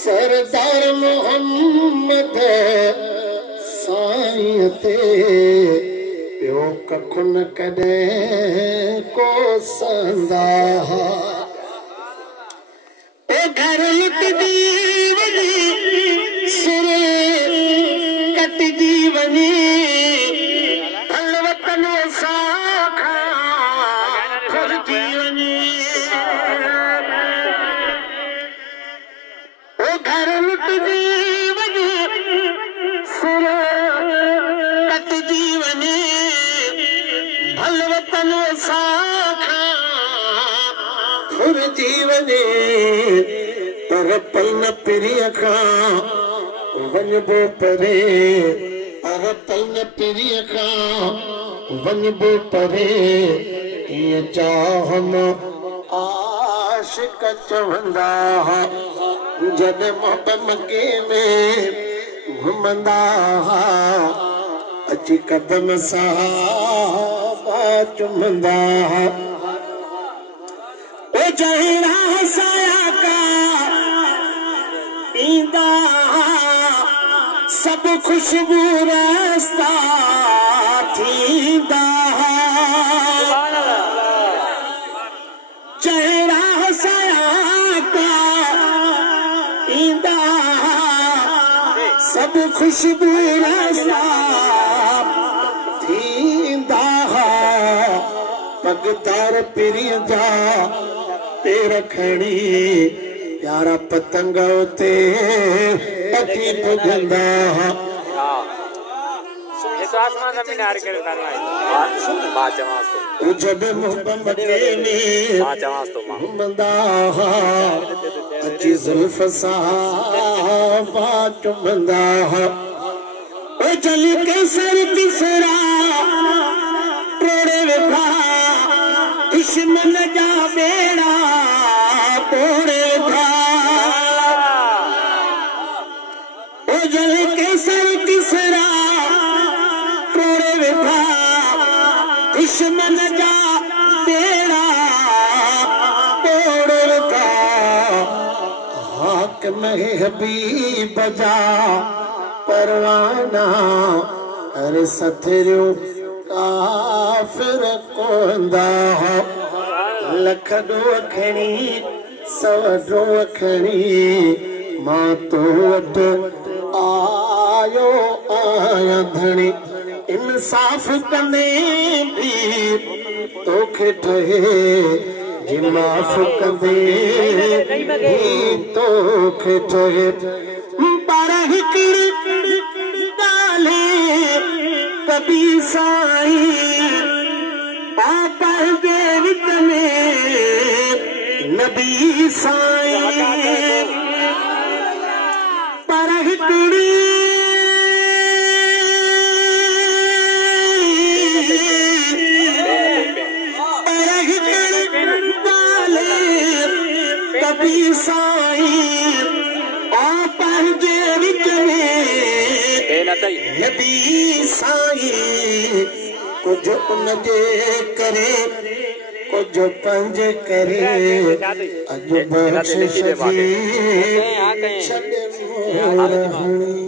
सरदार मोहम्मद साईं ते पियो कखुन कॾहिं को संदा ओ घर लुटदी वञी सुर कटजी वञी हल वतन साखा फुरजी वञी ओ घर लुटदी वञी सुर कटजी वञी हल वतन साखा फुरजी वञी पर पल न पिरीअ खां वञबो परे पर पल न पिरीअ खां वञबो परे ईअं चाहम आशिक चवंदा जॾहिं मोहब्बत मके में घुमंदा अची कदम साहबा चुमंदा ओ जहिड़ा साया का ईंदा सब खुशबू रास्ता थींदा चेहरा साया का ईंदा सब खुशबू रास्ता थींदा पगदार पिरीअ जा पेर खणी प्यारा पतंग उते अची पुगंदा जॾहिं मोहब्बत में घुमंदा अची ज़ुल्फ़ साहबा चुमंदा ओ जल के सर तिसरा टोड़े वेठा दुश्मन जा बेड़ा तोड़े था ओ जल के सर तिसरा टोड़े वेठा दुश्मन जा बेड़ा तोड़े था हाकिम हबीब जा परवाना अरे सथरियो काफिर कोंदा लख ॾोह खणी सव ॾोह खणी मां तो वटि आयो आहियां धणी इंसाफ़ कंदे बि तोखे ठहे माफ़ कंदे बि तोखे ठहे पर हिकिड़ी ॻाल्हि कभी साईं पापा जे विच में नबी साईं पर हिकिड़ी ॻाल्हि कभी साईं पापा जे विच में नबी साईं कुछ उनजे करे कुछ पंज करे अज बख्शिश जी छॾ मोर